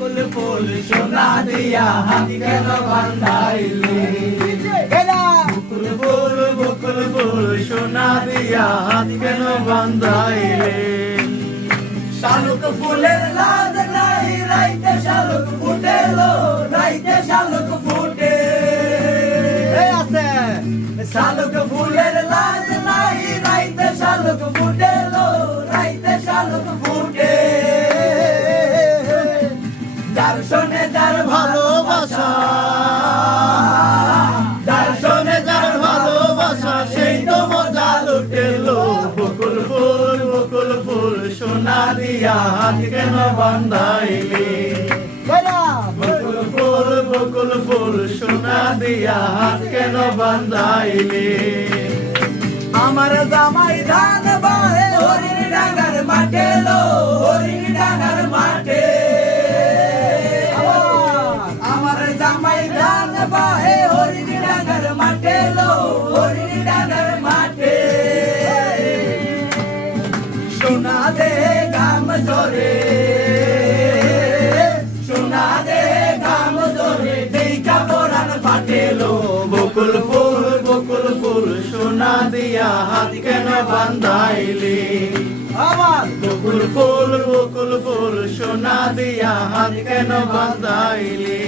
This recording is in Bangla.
বকুল ফুল সোনা দিয়া হাত কেন বান্ধাইলে বকুল ফুল সোনা দিয়া হাত কেন বান্ধাইলে শালুক ফুলের লাজ নাই রাইতে শালুক ফুটেলো রাইতে শালুক ফুটে আছে শালুক ফুলের লাজ নাই রাইতে শালুক ফুটেলো রাইতে শালুক ফুটে যার শোনে যার ভালোবাসা যার শোনে যার ভালোবাসা সেই তো মজা লুটেলো বকুল ফুল সোনা দিয়া হাত কেন বান্ধাইলে বকুল ফুল সোনা দিয়া হাত কেন বান্ধাইলে আমার জামাই ধান বাহে হরিণ ডাঙ্গার মাঠে লো হরিণ ডাঙ্গার মাঠে আমার জামাই ধান বাহে হরিণ ডাঙ্গার মাঠে লো হরিণ ডাঙ্গার মাঠে সোনা দে গাম জরে সোনা দে গাম জরে দেখা পরাণ ফাটেলো বকুল ফুল সোনা দিয়া হাত কেন বান্ধাইলে আমার বকুল ফুল সোনা দিয়া হাত কেন বান্ধাইলে